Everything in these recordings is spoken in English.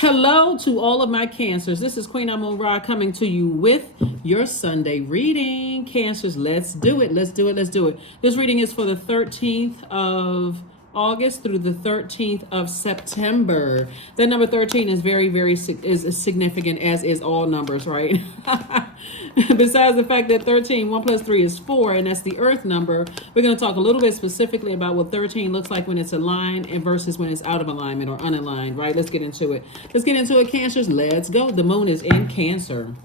Hello to all of my Cancers. This is Queen Amun Ra coming to you with your Sunday reading. Cancers, let's do it. Let's do it. Let's do it. This reading is for the 13th of August through the 13th of September. That number 13 is very is significant, as is all numbers, right? Besides the fact that 13, 1 plus 3 is 4, and that's the earth number, we're going to talk a little bit specifically about what 13 looks like when it's aligned and versus when it's out of alignment or unaligned, right? Let's get into it. Cancers. Let's go. The moon is in Cancer.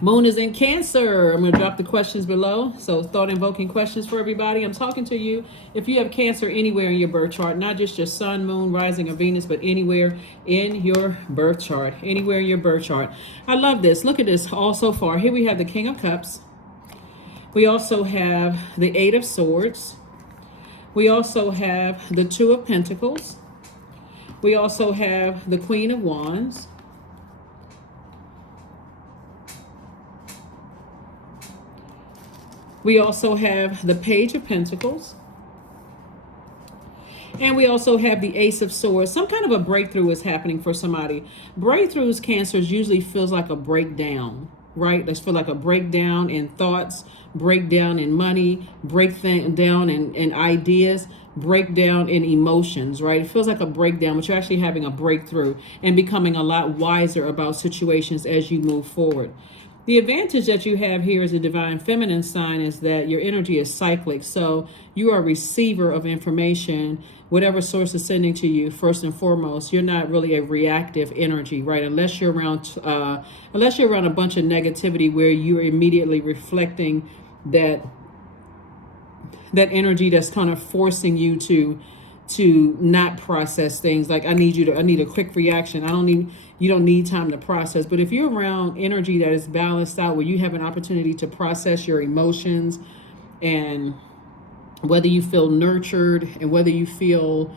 Moon is in Cancer. I'm going to drop the questions below. So thought-invoking questions for everybody. I'm talking to you if you have Cancer anywhere in your birth chart, not just your sun, moon, rising, or Venus, but anywhere in your birth chart. Anywhere in your birth chart. I love this. Look at this all so far. Here we have the King of Cups. We also have the Eight of Swords. We also have the Two of Pentacles. We also have the Queen of Wands. We also have the Page of Pentacles. And we also have the Ace of Swords. Some kind of a breakthrough is happening for somebody. Breakthroughs, Cancers, usually feels like a breakdown, right? Let's feel like a breakdown in thoughts, breakdown in money, breakdown in ideas, breakdown in emotions, right? It feels like a breakdown, but you're actually having a breakthrough and becoming a lot wiser about situations as you move forward. The advantage that you have here as a divine feminine sign is that your energy is cyclic. So you are a receiver of information, whatever source is sending to you. First and foremost, you're not really a reactive energy, right? Unless you're around a bunch of negativity where you're immediately reflecting that energy that's kind of forcing you to not process things. Like I need a quick reaction. You don't need time to process. But if you're around energy that is balanced out, where you have an opportunity to process your emotions, and whether you feel nurtured and whether you feel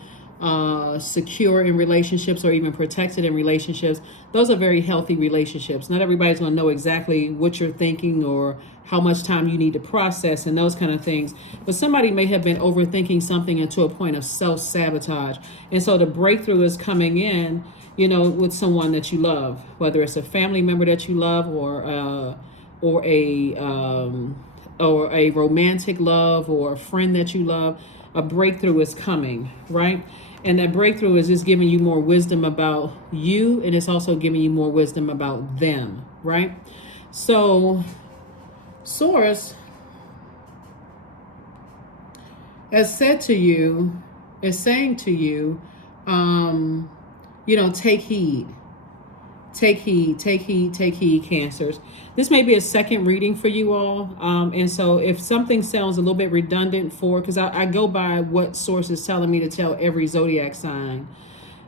secure in relationships or even protected in relationships, those are very healthy relationships. Not everybody's going to know exactly what you're thinking or how much time you need to process and those kind of things. But somebody may have been overthinking something into a point of self-sabotage. And so the breakthrough is coming in, with someone that you love, whether it's a family member that you love or a romantic love or a friend that you love. A breakthrough is coming, right? And that breakthrough is just giving you more wisdom about you, and it's also giving you more wisdom about them, right? So Source is saying to you, take heed. Take heed, Cancers. This may be a second reading for you all. And so if something sounds a little bit redundant because I go by what Source is telling me to tell every Zodiac sign.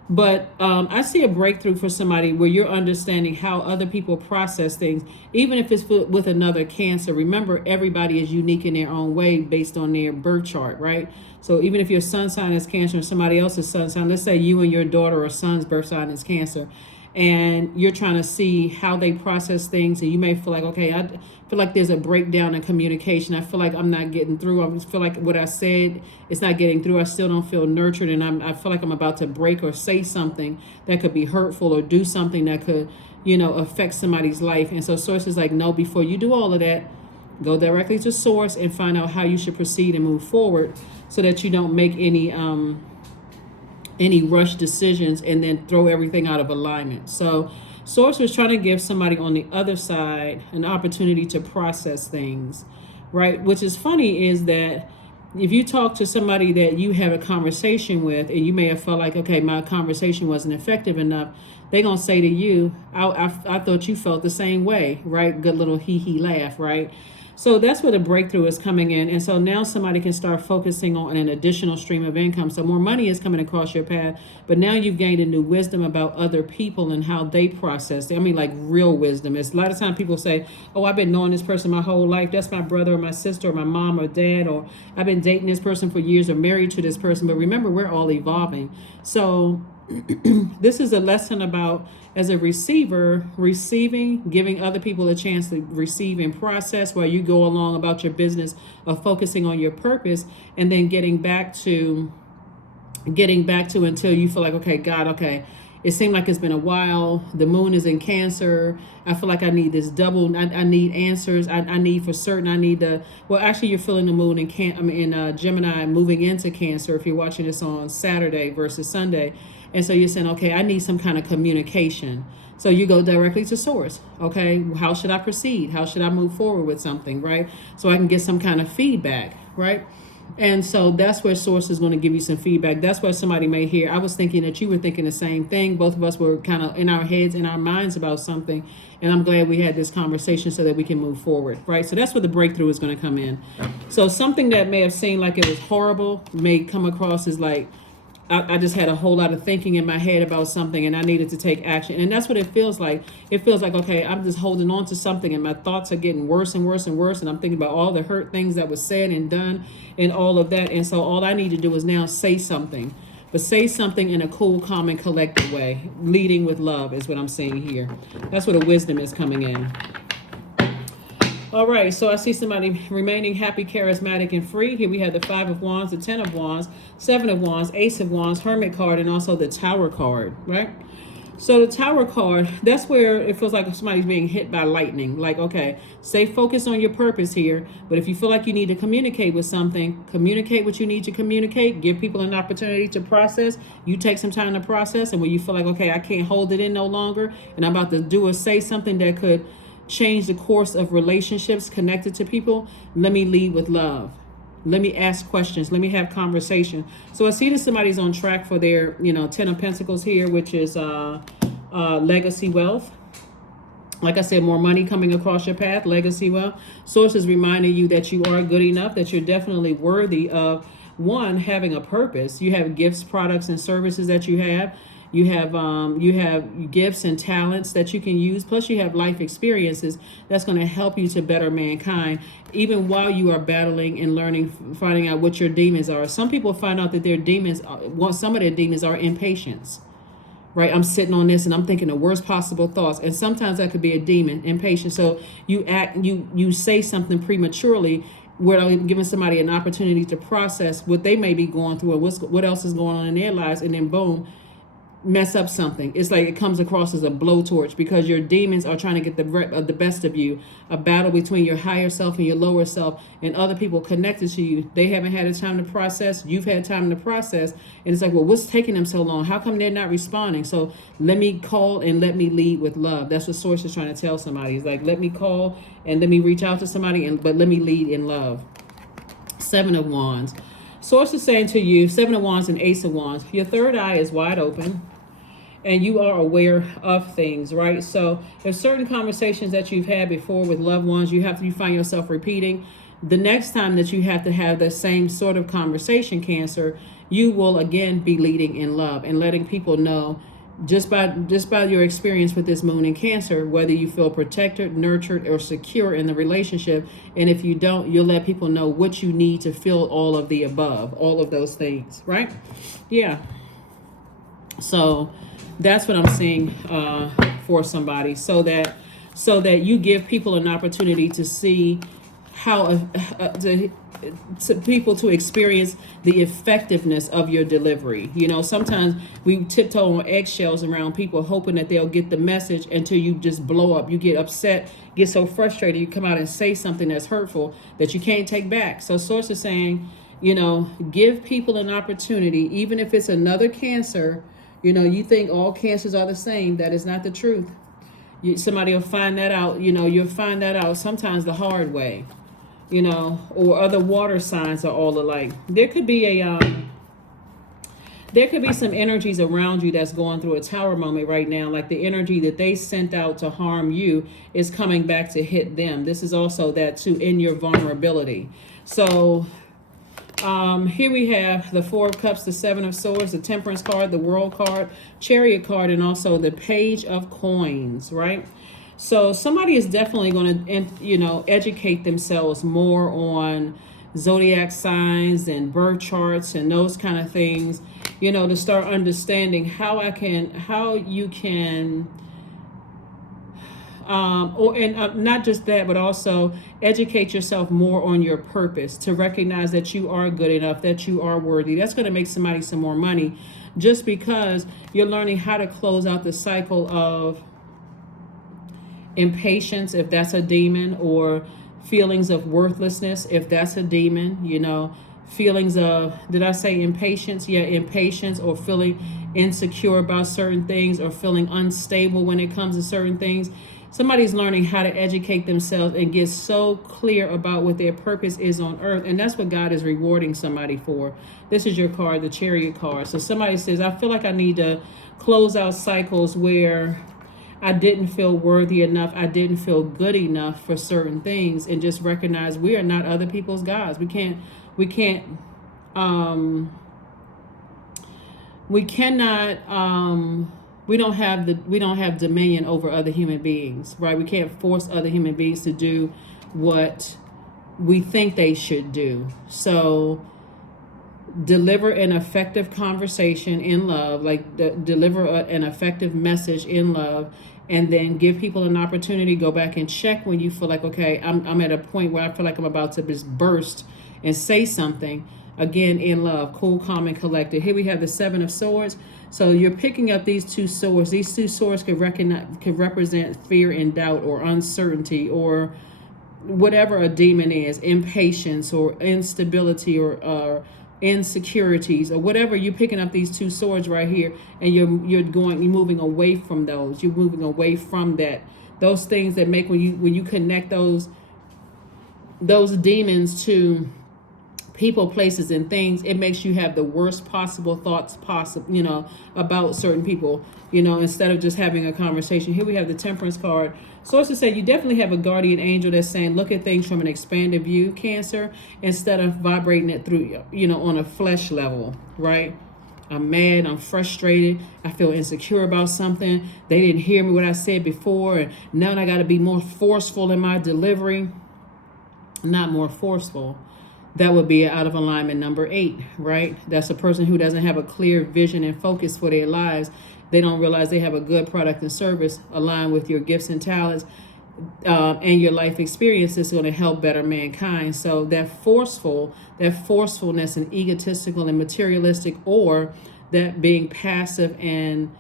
But I see a breakthrough for somebody where you're understanding how other people process things, even if it's with another Cancer. Remember, everybody is unique in their own way based on their birth chart, right? So even if your sun sign is Cancer and somebody else's sun sign, let's say you and your daughter or son's birth sign is Cancer, and you're trying to see how they process things, and you may feel like, okay, I feel like there's a breakdown in communication. I feel like I'm not getting through. I feel like what I said is not getting through. I still don't feel nurtured, and I feel like I'm about to break or say something that could be hurtful or do something that could, affect somebody's life. And so Source is like, no, before you do all of that, go directly to Source and find out how you should proceed and move forward so that you don't make any rush decisions and then throw everything out of alignment. So Source was trying to give somebody on the other side an opportunity to process things, right? Which is funny is that if you talk to somebody that you have a conversation with and you may have felt like, okay, my conversation wasn't effective enough, they're going to say to you, I thought you felt the same way, right? Good little hee laugh, right? So that's where the breakthrough is coming in. And so now somebody can start focusing on an additional stream of income. So more money is coming across your path, but now you've gained a new wisdom about other people and how they process. I mean, like real wisdom. It's a lot of times people say, oh, I've been knowing this person my whole life. That's my brother or my sister or my mom or dad, or I've been dating this person for years or married to this person. But remember, we're all evolving. So this is a lesson about, as a receiver, receiving, giving other people a chance to receive and process while you go along about your business of focusing on your purpose, and then getting back to until you feel like, okay, God, okay, It seemed like it's been a while. The moon is in Cancer. I feel like I need this double. I need answers. I need for certain. I need the. Well, actually, you're feeling the moon in Gemini moving into Cancer. If you're watching this on Saturday versus Sunday, and so you're saying, okay, I need some kind of communication. So you go directly to source. Okay, how should I proceed? How should I move forward with something, right? So I can get some kind of feedback, right? And so that's where source is going to give you some feedback. That's where somebody may hear, I was thinking that you were thinking the same thing. Both of us were kind of in our heads, in our minds about something. And I'm glad we had this conversation so that we can move forward, right? So that's where the breakthrough is going to come in. So something that may have seemed like it was horrible may come across as like, I just had a whole lot of thinking in my head about something and I needed to take action. And that's what it feels like. It feels like, okay, I'm just holding on to something and my thoughts are getting worse and worse and worse. And I'm thinking about all the hurt things that was said and done and all of that. And so all I need to do is now say something. But say something in a cool, calm, and collected way. Leading with love is what I'm saying here. That's where the wisdom is coming in. All right, so I see somebody remaining happy, charismatic, and free. Here we have the 5 of Wands, the 10 of Wands, 7 of Wands, Ace of Wands, Hermit card, and also the Tower card, right? So the Tower card, that's where it feels like somebody's being hit by lightning. Like, okay, stay focused on your purpose here. But if you feel like you need to communicate with something, communicate what you need to communicate. Give people an opportunity to process. You take some time to process. And when you feel like, okay, I can't hold it in no longer, and I'm about to do or say something that could change the course of relationships connected to people, let me lead with love. Let me ask questions. Let me have conversation. So I see that somebody's on track for their, 10 of Pentacles here, which is legacy wealth. Like I said, more money coming across your path, legacy wealth. Source is reminding you that you are good enough, that you're definitely worthy of, one, having a purpose. You have gifts, products, and services that you have. You have gifts and talents that you can use. Plus you have life experiences that's going to help you to better mankind, even while you are battling and learning, finding out what your demons are. Some people find out that their demons, some of their demons are impatience, right? I'm sitting on this and I'm thinking the worst possible thoughts. And sometimes that could be a demon, impatience. So you say something prematurely without giving somebody an opportunity to process what they may be going through or what else is going on in their lives. And then boom, mess up something. It's like it comes across as a blowtorch because your demons are trying to get the best of you. A battle between your higher self and your lower self and other people connected to you. They haven't had a time to process. You've had time to process. And it's like, well, what's taking them so long? How come they're not responding? So let me call and let me lead with love. That's what Source is trying to tell somebody. It's like, let me call and let me reach out to somebody, but let me lead in love. 7 of Wands. Source is saying to you, 7 of Wands and Ace of Wands, your third eye is wide open and you are aware of things, right? So there's certain conversations that you've had before with loved ones, you find yourself repeating. The next time that you have to have the same sort of conversation, Cancer, you will again be leading in love and letting people know just by your experience with this moon in Cancer, whether you feel protected, nurtured, or secure in the relationship. And if you don't, you'll let people know what you need to feel all of the above, all of those things, right? Yeah. So that's what I'm seeing for somebody, so that you give people an opportunity to see how people to experience the effectiveness of your delivery. Sometimes we tiptoe on eggshells around people, hoping that they'll get the message until you just blow up. You get upset, get so frustrated, you come out and say something that's hurtful that you can't take back. So Source is saying, give people an opportunity, even if it's another Cancer. You think all cancers are the same. That is not the truth. Somebody will find that out. You'll find that out sometimes the hard way. Or other water signs are all alike. There could be some energies around you that's going through a Tower moment right now. Like the energy that they sent out to harm you is coming back to hit them. This is also that too, in your vulnerability. So here we have the 4 of Cups, the 7 of Swords, the Temperance card, the World card, Chariot card, and also the Page of Coins, right? So somebody is definitely going to, educate themselves more on zodiac signs and birth charts and those kind of things, to start understanding how you can not just that, but also educate yourself more on your purpose, to recognize that you are good enough, that you are worthy. That's going to make somebody some more money. just because you're learning how to close out the cycle of impatience, if that's a demon, or feelings of worthlessness, if that's a demon, feelings of, did I say impatience? Yeah, impatience, or feeling insecure about certain things, or feeling unstable when it comes to certain things. Somebody's learning how to educate themselves and get so clear about what their purpose is on earth. And that's what God is rewarding somebody for. This is your card, the Chariot card. So somebody says, I feel like I need to close out cycles where I didn't feel worthy enough, I didn't feel good enough for certain things, and just recognize we are not other people's gods. We cannot we don't have dominion over other human beings, right? We can't force other human beings to do what we think they should do. So deliver an effective conversation in love, deliver an effective message in love, and then give people an opportunity to go back and check when you feel like, okay, I'm at a point where I feel like I'm about to just burst and say something. Again, in love, cool, calm, and collected. Here we have the Seven of Swords. So you're picking up these two swords. These two swords could represent fear and doubt, or uncertainty, or whatever a demon is, impatience, or instability, or insecurities, or whatever. You're picking up these two swords right here, and you're moving away from those. You're moving away from those things that make, when you connect those demons to people, places, and things, it makes you have the worst possible thoughts possible, about certain people, instead of just having a conversation. Here we have the Temperance card. Sources say you definitely have a guardian angel that's saying, look at things from an expanded view, Cancer, instead of vibrating it through, on a flesh level, right? I'm mad, I'm frustrated, I feel insecure about something. They didn't hear me what I said before, and now I got to be more forceful in my delivery. Not more forceful. That would be out of alignment number 8, right? That's a person who doesn't have a clear vision and focus for their lives. They don't realize they have a good product and service aligned with your gifts and talents, and your life experience is going to help better mankind. So that forcefulness and egotistical and materialistic, or that being passive and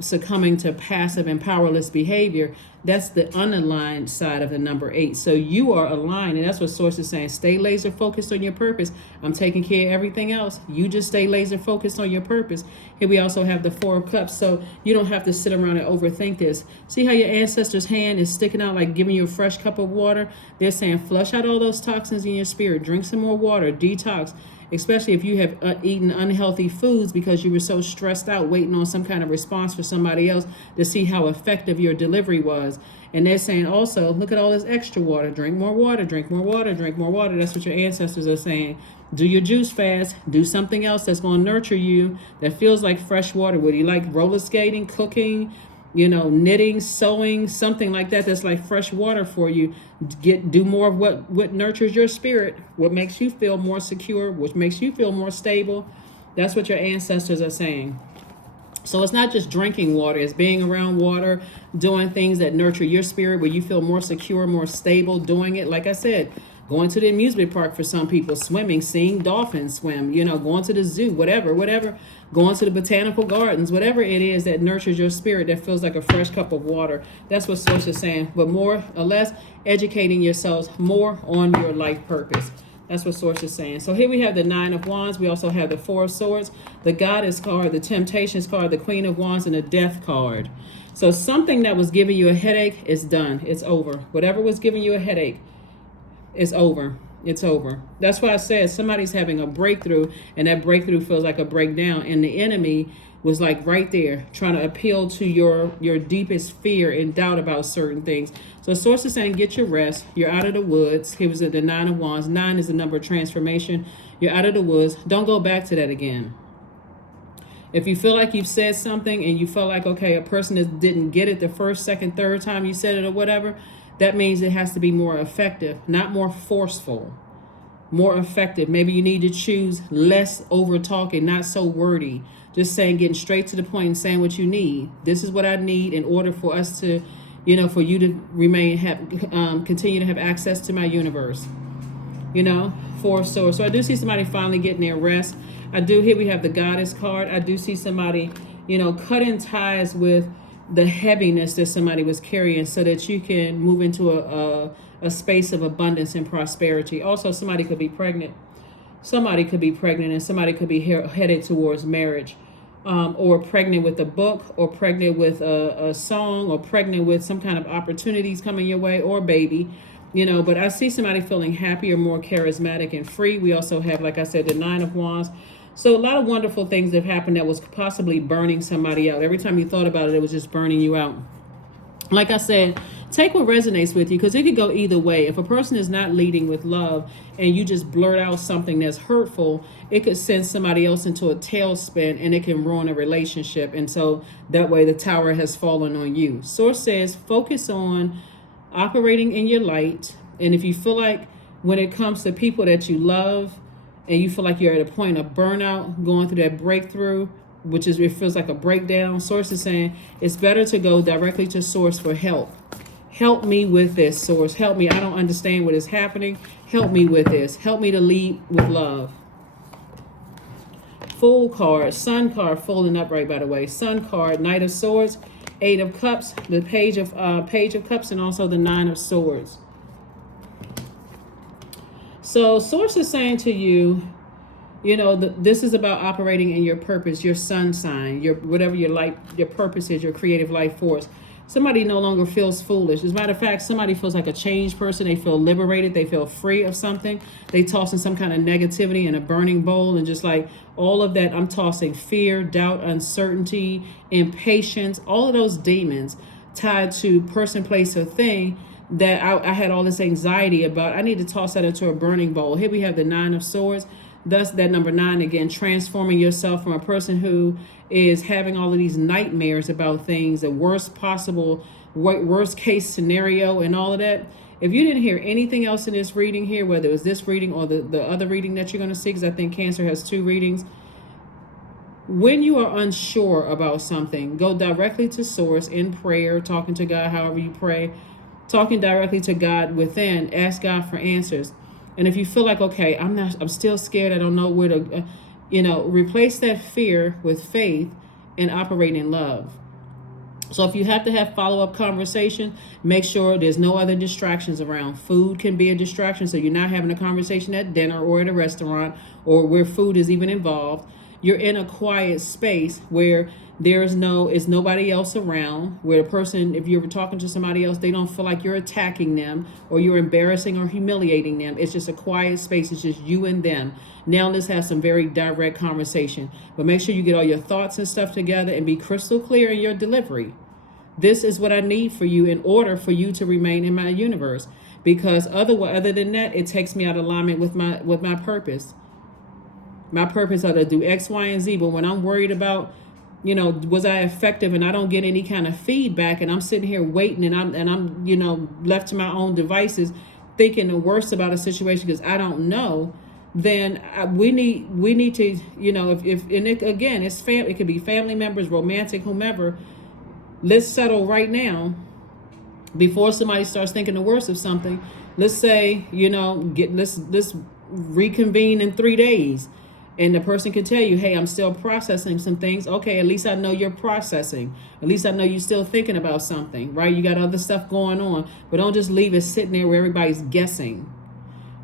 succumbing to passive and powerless behavior, that's the unaligned side of the number 8. So you are aligned, and that's what Source is saying. Stay laser focused on your purpose. I'm taking care of everything else. You just stay laser focused on your purpose. Here we also have the Four of Cups, so you don't have to sit around and overthink this. See how your ancestor's hand is sticking out, like giving you a fresh cup of water? They're saying flush out all those toxins in your spirit. Drink some more water. Detox. Especially if you have eaten unhealthy foods because you were so stressed out waiting on some kind of response for somebody else to see how effective your delivery was. And they're saying also, look at all this extra water. Drink more water, drink more water, drink more water. That's what your ancestors are saying. Do your juice fast. Do something else that's going to nurture you, that feels like fresh water. Would you like roller skating, cooking, knitting, sewing, something like that that's like fresh water for you? Do more of what nurtures your spirit, what makes you feel more secure, which makes you feel more stable. That's what your ancestors are saying. So it's not just drinking water, it's being around water, doing things that nurture your spirit, where you feel more secure, more stable, doing it. Like I said, going to the amusement park for some people, swimming, seeing dolphins swim, going to the zoo, whatever, going to the botanical gardens, whatever it is that nurtures your spirit, that feels like a fresh cup of water. That's what Source is saying. But more or less, educating yourselves more on your life purpose. That's what Source is saying. So here we have the Nine of Wands. We also have the Four of Swords, the Goddess card, the Temptations card, the Queen of Wands, and the Death card. So something that was giving you a headache is done. It's over. Whatever was giving you a headache is over. It's over. That's why I said somebody's having a breakthrough, and that breakthrough feels like a breakdown, and the enemy was like right there trying to appeal to your deepest fear and doubt about certain things. So Source is saying, get your rest. You're out of the woods. Here was the Nine of Wands. 9 is the number of transformation. You're out of the woods. Don't go back to that again. If you feel like you've said something and you felt like, okay, a person didn't get it the first, second, third time you said it or whatever, that means it has to be more effective, not more forceful, more effective. Maybe you need to choose less over talking, not so wordy. Just saying, getting straight to the point and saying what you need. This is what I need in order for us to, for you to continue to have access to my universe. Four of Swords. So I do see somebody finally getting their rest. I do, here we have the Goddess card. I do see somebody, cutting ties with the heaviness that somebody was carrying so that you can move into a space of abundance and prosperity. Also, somebody could be pregnant. Somebody could be pregnant and somebody could be headed towards marriage. Or pregnant with a book, or pregnant with a song, or pregnant with some kind of opportunities coming your way, or baby, but I see somebody feeling happier, more charismatic and free. We also have, like I said, the 9 of Wands. So a lot of wonderful things have happened that was possibly burning somebody out. Every time you thought about it, it was just burning you out. Like I said, take what resonates with you, because it could go either way. If a person is not leading with love and you just blurt out something that's hurtful, it could send somebody else into a tailspin and it can ruin a relationship. And so that way the tower has fallen on you. Source says focus on operating in your light. And if you feel like when it comes to people that you love and you feel like you're at a point of burnout, going through that breakthrough, which is, it feels like a breakdown, Source is saying it's better to go directly to Source for help. Help me with this, Source. Help me. I don't understand what is happening. Help me with this. Help me to lead with love. Fool card, Sun card, folding upright, by the way. Sun card, Knight of Swords, 8 of Cups, the Page of Cups, and also the 9 of Swords. So Source is saying to you, this is about operating in your purpose, your sun sign, your whatever your life, your purpose is, your creative life force. Somebody no longer feels foolish. As a matter of fact, somebody feels like a changed person. They feel liberated. They feel free of something. They toss in some kind of negativity in a burning bowl, and just like all of that, I'm tossing fear, doubt, uncertainty, impatience, all of those demons tied to person, place, or thing that I had all this anxiety about. I need to toss that into a burning bowl. Here we have the 9 of Swords. Thus, that number 9, again, transforming yourself from a person who is having all of these nightmares about things, the worst possible, worst case scenario and all of that. If you didn't hear anything else in this reading here, whether it was this reading or the other reading that you're going to see, because I think Cancer has 2 readings. When you are unsure about something, go directly to Source in prayer, talking to God, however you pray, talking directly to God within, ask God for answers. And if you feel like, okay, I'm still scared, I don't know where to, replace that fear with faith and operate in love. So if you have to have follow-up conversation, make sure there's no other distractions around. Food can be a distraction, so you're not having a conversation at dinner or at a restaurant or where food is even involved. You're in a quiet space where is nobody else around, where the person, if you're talking to somebody else, they don't feel like you're attacking them or you're embarrassing or humiliating them. It's just a quiet space. It's just you and them. Now let's have some very direct conversation. But make sure you get all your thoughts and stuff together and be crystal clear in your delivery. This is what I need for you in order for you to remain in my universe. Because other than that, it takes me out of alignment with my purpose. My purpose are to do X, Y, and Z. But when I'm worried about, was I effective, and I don't get any kind of feedback, and I'm sitting here waiting, and I'm left to my own devices, thinking the worst about a situation because I don't know, then we need to, it's family, it could be family members, romantic, whomever. Let's settle right now before somebody starts thinking the worst of something. Let's say, let's reconvene in 3 days. And the person can tell you, hey, I'm still processing some things. Okay, at least I know you're processing. At least I know you're still thinking about something, right? You got other stuff going on. But don't just leave it sitting there where everybody's guessing,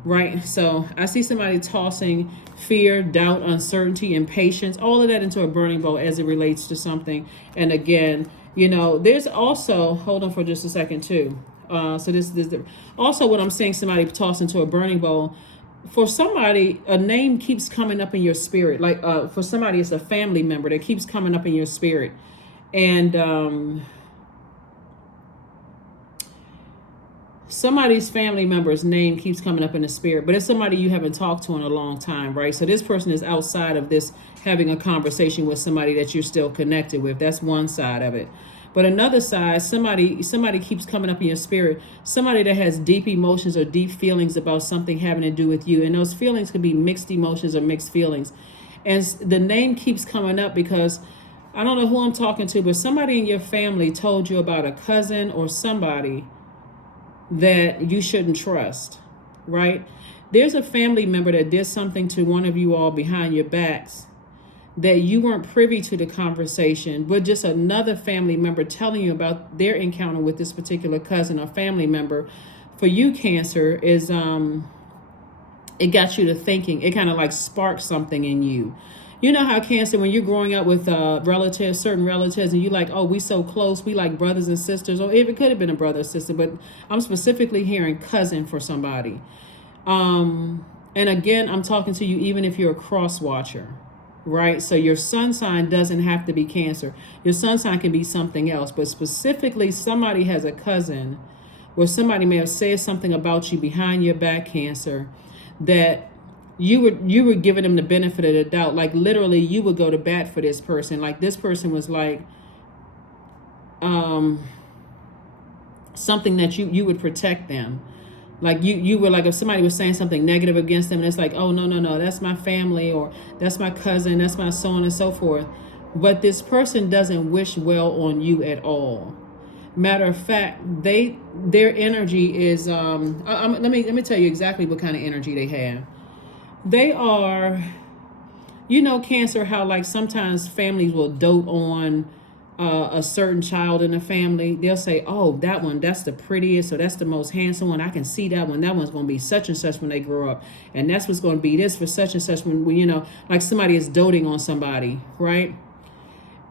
right? So I see somebody tossing fear, doubt, uncertainty, impatience, all of that into a burning bowl as it relates to something. And again, there's also, hold on for just a second too. So this also what I'm seeing somebody toss into a burning bowl. For somebody, a name keeps coming up in your spirit. Like for somebody, it's a family member that keeps coming up in your spirit. And somebody's family member's name keeps coming up in the spirit, but it's somebody you haven't talked to in a long time, right? So this person is outside of this, having a conversation with somebody that you're still connected with. That's one side of it. But another side, somebody keeps coming up in your spirit, somebody that has deep emotions or deep feelings about something having to do with you. And those feelings could be mixed emotions or mixed feelings. And the name keeps coming up because I don't know who I'm talking to, but somebody in your family told you about a cousin or somebody that you shouldn't trust, right? There's a family member that did something to one of you all behind your backs that you weren't privy to the conversation, but just another family member telling you about their encounter with this particular cousin or family member. For you, Cancer, is it got you to thinking. It kind of like sparked something in you. You know how, Cancer, when you're growing up with relatives, certain relatives, and you like, oh, we so close, we like brothers and sisters, or if it could have been a brother or sister, but I'm specifically hearing cousin for somebody. And again, I'm talking to you even if you're a cross watcher, right? So your sun sign doesn't have to be Cancer. Your sun sign can be something else, but specifically somebody has a cousin where somebody may have said something about you behind your back, Cancer, that you were giving them the benefit of the doubt. Like literally you would go to bat for this person. Like this person was like something that you would protect them. Like you were like, if somebody was saying something negative against them, and it's like, oh, no, that's my family, or that's my cousin, that's my so on and so forth. But this person doesn't wish well on you at all. Matter of fact, their energy is let me tell you exactly what kind of energy they have. They are, Cancer, how like sometimes families will dote on a certain child in the family. They'll say, oh, that one, that's the prettiest, or that's the most handsome one. I can see that one. That one's going to be such and such when they grow up. And that's what's going to be this for such and such when like somebody is doting on somebody, right?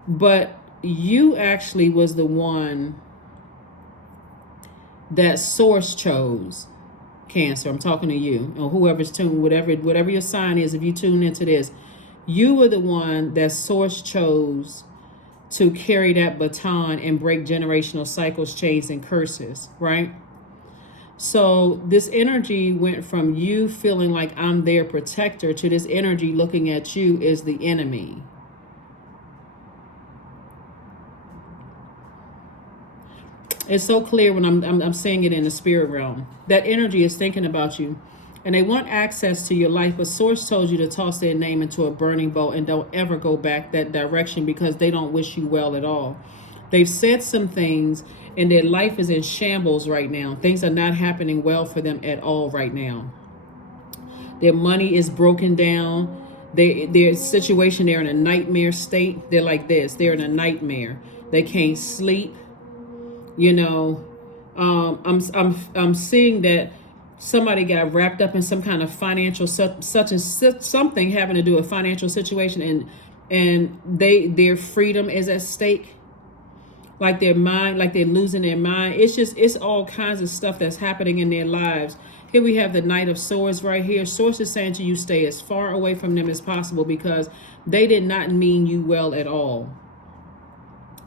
But you actually was the one that source chose, Cancer. I'm talking to you, or whoever's tuned, whatever your sign is. If you tune into this, you were the one that source chose to carry that baton and break generational cycles, chains, and curses, right? So this energy went from you feeling like I'm their protector to this energy looking at you as the enemy. It's so clear when I'm saying it in the spirit realm. That energy is thinking about you, and they want access to your life, but Source told you to toss their name into a burning boat and don't ever go back that direction because they don't wish you well at all. They've said some things, and their life is in shambles right now. Things are not happening well for them at all right now. Their money is broken down. Their situation, they're in a nightmare state. They're like this. They're in a nightmare. They can't sleep. I'm seeing that somebody got wrapped up in some kind of financial such and something having to do with financial situation, and their freedom is at stake. Like their mind, like they're losing their mind. It's all kinds of stuff that's happening in their lives. Here we have the Knight of Swords right here. Source is saying to you, stay as far away from them as possible because they did not mean you well at all.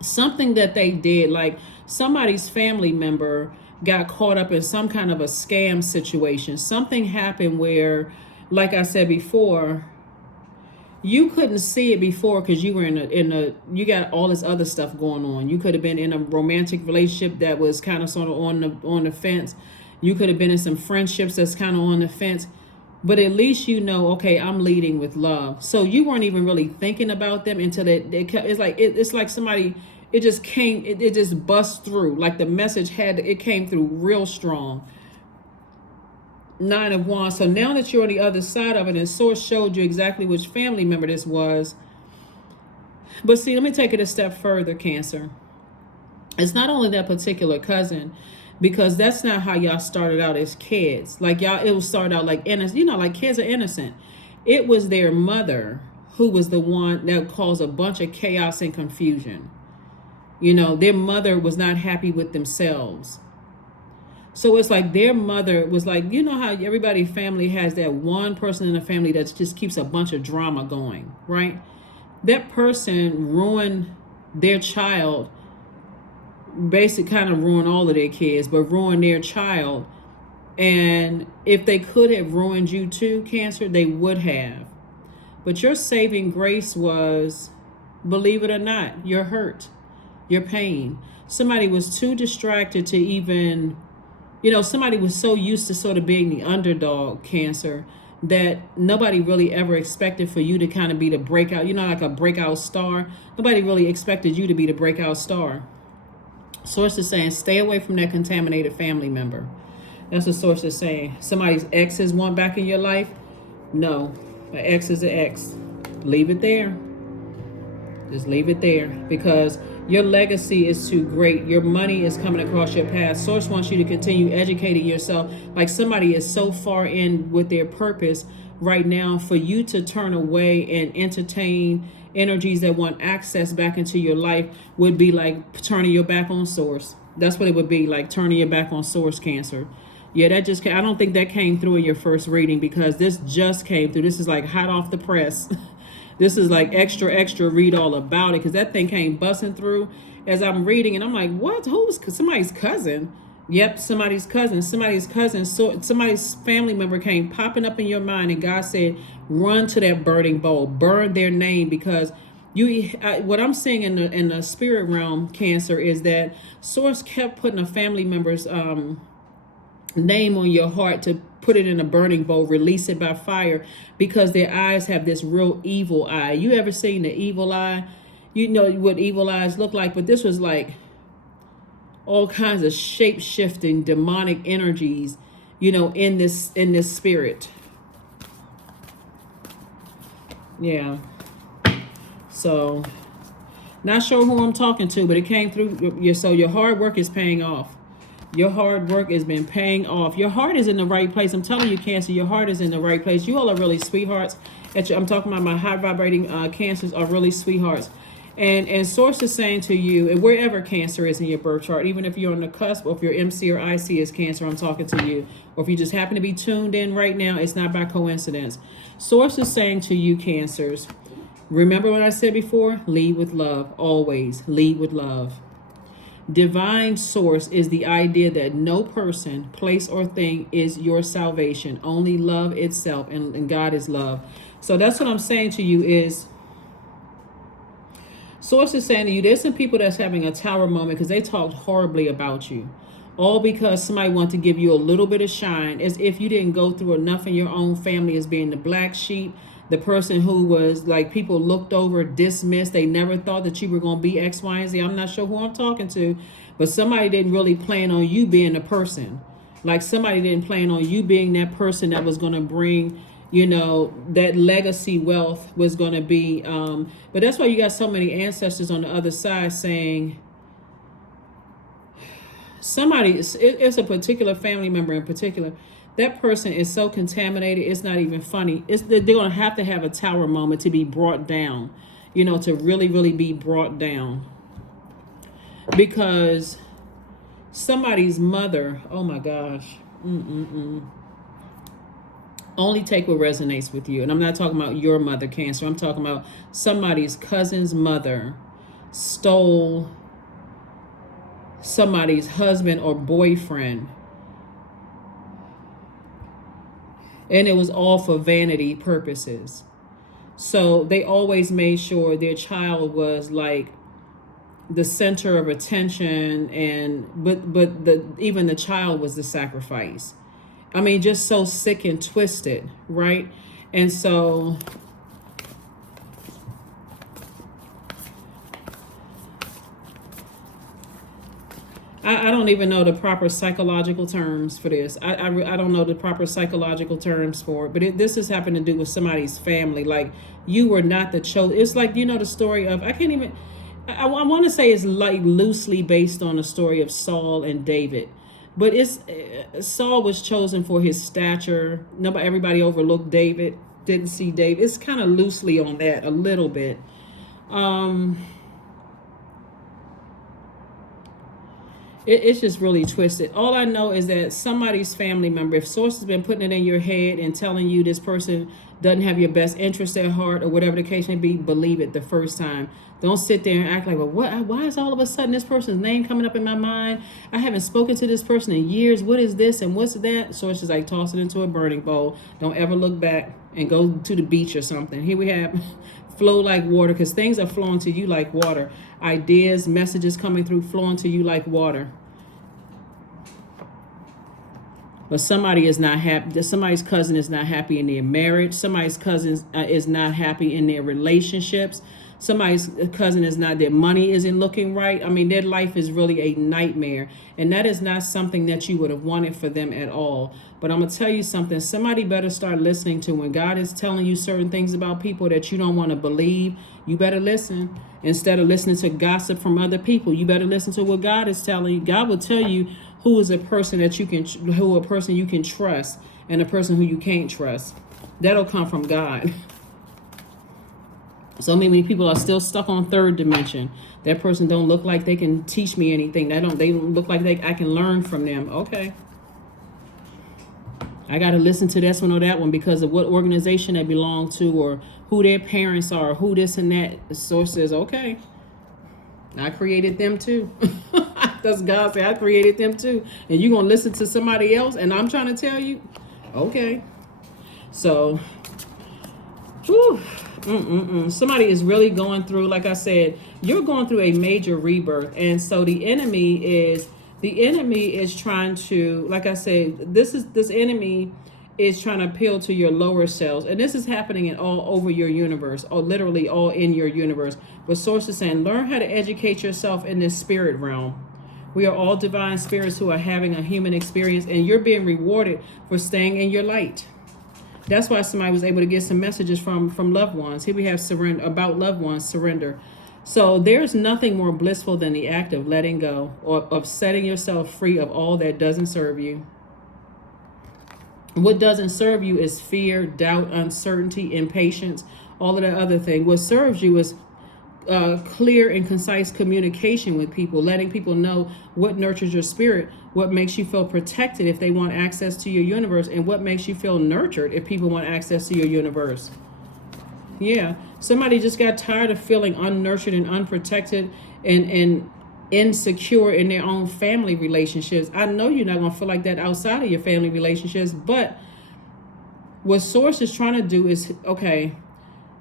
Something that they did, like somebody's family member got caught up in some kind of a scam situation. Something happened where, like I said before, you couldn't see it before because you were you got all this other stuff going on. You could have been in a romantic relationship that was kind of sort of on the fence. You could have been in some friendships that's kind of on the fence. But at least okay, I'm leading with love. So you weren't even really thinking about them until it's like somebody, it just came, it just bust through. Like the message it came through real strong. 9 of Wands. So now that you're on the other side of it, and Source showed you exactly which family member this was. But see, let me take it a step further, Cancer. It's not only that particular cousin, because that's not how y'all started out as kids. Like it was started out like innocent. Like kids are innocent. It was their mother who was the one that caused a bunch of chaos and confusion. Their mother was not happy with themselves. So it's like their mother was like, how everybody family has that one person in the family that just keeps a bunch of drama going, right? That person ruined their child, basically kind of ruined all of their kids, but ruined their child. And if they could have ruined you too, Cancer, they would have. But your saving grace was, believe it or not, your hurt, your pain. Somebody was too distracted to even... somebody was so used to sort of being the underdog, Cancer, that nobody really ever expected for you to kind of be the breakout, like a breakout star. Nobody really expected you to be the breakout star. Source is saying, stay away from that contaminated family member. That's what source is saying. Somebody's exes want back in your life? No. An ex is an ex. Leave it there. Just leave it there, because your legacy is too great. Your money is coming across your path. Source wants you to continue educating yourself. Like somebody is so far in with their purpose right now, for you to turn away and entertain energies that want access back into your life would be like turning your back on source. That's what it would be like, turning your back on source, Cancer. Yeah, that just I don't think that came through in your first reading, because this just came through. This is like hot off the press. This is like extra read all about it, because that thing came busting through as I'm reading, and I'm like, what? Who's somebody's cousin? Yep, somebody's cousin. So somebody's family member came popping up in your mind, and God said, run to that burning bowl, burn their name, because what I'm seeing in the spirit realm, Cancer, is that Source kept putting a family member's name on your heart to put it in a burning bowl, release it by fire, because their eyes have this real evil eye. You ever seen the evil eye? You know what evil eyes look like, but this was like all kinds of shape-shifting demonic energies, in this spirit. Yeah. So, not sure who I'm talking to, but it came through. So your hard work is paying off. Your hard work has been paying off. Your heart is in the right place. I'm telling you, Cancer, your heart is in the right place. You all are really sweethearts. I'm talking about my high vibrating Cancers are really sweethearts. And Source is saying to you, and wherever Cancer is in your birth chart, even if you're on the cusp, or if your MC or IC is Cancer, I'm talking to you, or if you just happen to be tuned in right now, it's not by coincidence. Source is saying to you, Cancers, remember what I said before? Lead with love. Always lead with love. Divine source is the idea that no person, place, or thing is your salvation. Only love itself, and God is love. So that's what I'm saying to you is, Source is saying to you, there's some people that's having a tower moment because they talked horribly about you. All because somebody wanted to give you a little bit of shine, as if you didn't go through enough in your own family as being the black sheep, the person who was like people looked over, dismissed. They never thought that you were going to be X, Y, and Z. I'm not sure who I'm talking to, but somebody didn't really plan on you being a person. Like somebody didn't plan on you being that person that was going to bring, that legacy wealth was going to be. But that's why you got so many ancestors on the other side saying, it's a particular family member in particular. That person is so contaminated, it's not even funny. They're going to have a tower moment to be brought down, to really, really be brought down. Because somebody's mother, oh my gosh, only take what resonates with you. And I'm not talking about your mother, Cancer. I'm talking about somebody's cousin's mother stole somebody's husband or boyfriend. And it was all for vanity purposes. So they always made sure their child was like the center of attention, but even the child was the sacrifice. I mean, just so sick and twisted, right? And so I don't even know the proper psychological terms for this. I don't know the proper psychological terms for it. But this has happened to do with somebody's family. Like, you were not the chosen. It's like, the story of, I want to say it's like loosely based on the story of Saul and David. But Saul was chosen for his stature. Everybody overlooked David, didn't see David. It's kind of loosely on that a little bit. It's just really twisted. All I know is that somebody's family member, if Source has been putting it in your head and telling you this person doesn't have your best interest at heart, or whatever the case may be, believe it the first time. Don't sit there and act like, well, why is all of a sudden this person's name coming up in my mind? I haven't spoken to this person in years. What is this and what's that? Source is like, toss it into a burning bowl. Don't ever look back and go to the beach or something. Here we have flow like water, because things are flowing to you like water. Ideas, messages coming through, flowing to you like water. But somebody is not happy. Somebody's cousin is not happy in their marriage. Somebody's cousin is not happy in their relationships. somebody's cousin is not, their money isn't looking right. I mean, their life is really a nightmare. And that is not something that you would have wanted for them at all. But I'm going to tell you something. Somebody better start listening to when God is telling you certain things about people that you don't want to believe. You better listen. Instead of listening to gossip from other people, you better listen to what God is telling you. God will tell you who is a person that you can, who a person you can trust and a person who you can't trust. That'll come from God. So many people are still stuck on third dimension. That person don't look like they can teach me anything. They don't look like I can learn from them. Okay. I got to listen to this one or that one because of what organization they belong to or who their parents are, who this and that. The source says, okay, I created them too. That's God say, I created them too. And you're going to listen to somebody else and I'm trying to tell you? Okay. So, whew. Somebody is really going through, like I said, you're going through a major rebirth. And so the enemy is trying to, like I said, this enemy is trying to appeal to your lower selves. And this is happening in all over your universe, or literally all in your universe. But source is saying, learn how to educate yourself in this spirit realm. We are all divine spirits who are having a human experience, and you're being rewarded for staying in your light. That's why somebody was able to get some messages from loved ones. Here we have surrender, about loved ones, surrender. So there's nothing more blissful than the act of letting go or of setting yourself free of all that doesn't serve you. What doesn't serve you is fear, doubt, uncertainty, impatience, all of that other thing. What serves you is clear and concise communication with people, letting people know what nurtures your spirit, what makes you feel protected if they want access to your universe, and what makes you feel nurtured if people want access to your universe. Yeah, somebody just got tired of feeling unnurtured and unprotected and insecure in their own family relationships. I know you're not going to feel like that outside of your family relationships, but what Source is trying to do is, okay,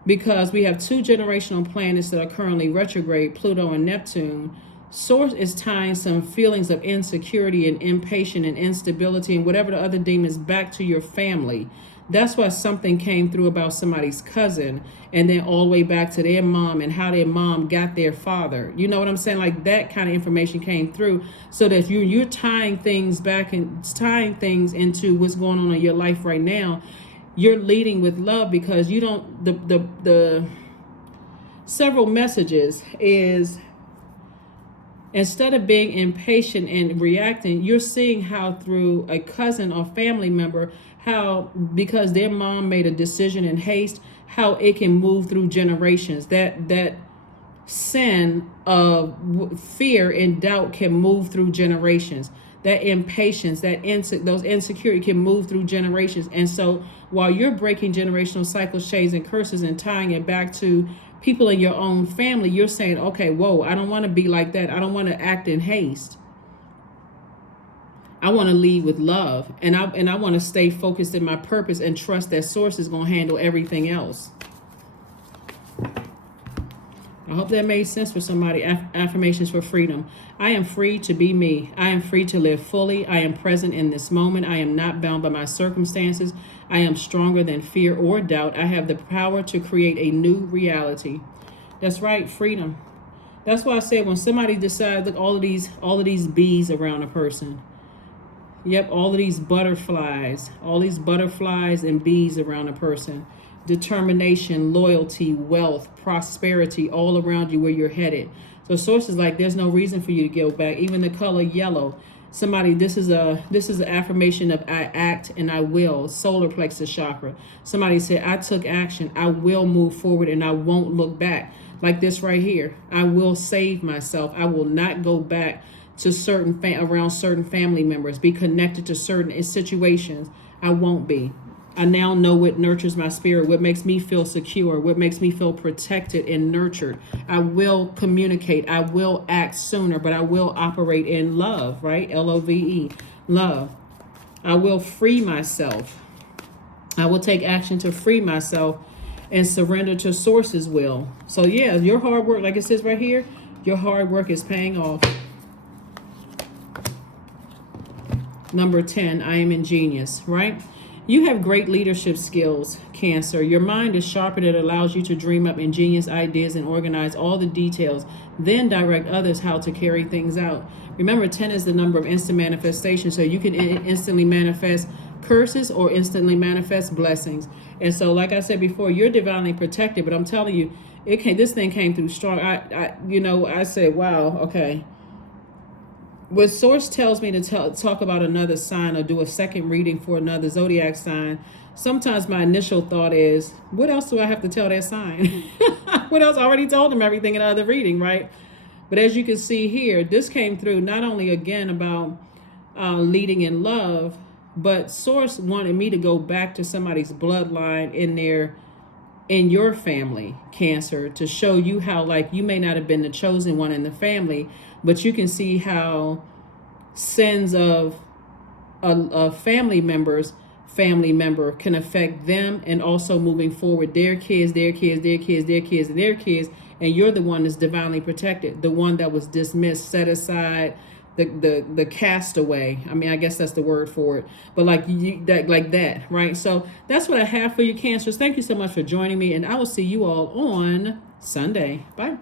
because we have two generational planets that are currently retrograde, Pluto and Neptune, Source is tying some feelings of insecurity and impatience and instability and whatever the other demons back to your family. That's why something came through about somebody's cousin and then all the way back to their mom and how their mom got their father. You know what I'm saying? Like that kind of information came through so that you're tying things back and tying things into what's going on in your life right now. You're leading with love because you don't, the several messages is instead of being impatient and reacting, you're seeing how through a cousin or family member, how because their mom made a decision in haste, how it can move through generations. That sin of fear and doubt can move through generations. That impatience, those insecurity can move through generations. And so while you're breaking generational cycles, chains, and curses and tying it back to people in your own family, you're saying, okay, whoa, I don't want to be like that. I don't want to act in haste. I want to lead with love. And I want to stay focused in my purpose and trust that Source is going to handle everything else. I hope that made sense for somebody. Affirmations for freedom. I am free to be me. I am free to live fully. I am present in this moment. I am not bound by my circumstances. I am stronger than fear or doubt. I have the power to create a new reality. That's right, freedom. That's why I said when somebody decides, look, all of these bees around a person. Yep, all of these butterflies and bees around a person. Determination, loyalty, wealth, prosperity all around you where you're headed. So Source is like, there's no reason for you to go back. Even the color yellow. Somebody, this is an affirmation of I act and I will. Solar plexus chakra. Somebody said, I took action. I will move forward and I won't look back. Like this right here. I will save myself. I will not go back to around certain family members. Be connected to certain situations. I won't be. I now know what nurtures my spirit, what makes me feel secure, what makes me feel protected and nurtured. I will communicate. I will act sooner, but I will operate in love, right? Love, love. I will free myself. I will take action to free myself and surrender to Source's will. So yeah, your hard work, like it says right here, your hard work is paying off. Number 10, I am ingenious, right? You have great leadership skills, Cancer. Your mind is sharp and it allows you to dream up ingenious ideas and organize all the details, then direct others how to carry things out. Remember, 10 is the number of instant manifestation, so you can instantly manifest curses or instantly manifest blessings. And so, like I said before, you're divinely protected, but I'm telling you, this thing came through strong. I said, wow, okay. When source tells me to talk about another sign or do a second reading for another zodiac sign, sometimes my initial thought is, what else do I have to tell that sign? What else? I already told them everything in the other reading, right? But as you can see here, this came through not only again about leading in love, but source wanted me to go back to somebody's bloodline in your family, Cancer, to show you how, like, you may not have been the chosen one in the family, but you can see how sins of a family member can affect them, and also moving forward their kids, their kids, their kids, their kids, and their kids. And you're the one that's divinely protected, the one that was dismissed, set aside, the castaway. I mean, I guess that's the word for it, but like that, right? So that's what I have for you, Cancers. Thank you so much for joining me, and I will see you all on Sunday. Bye.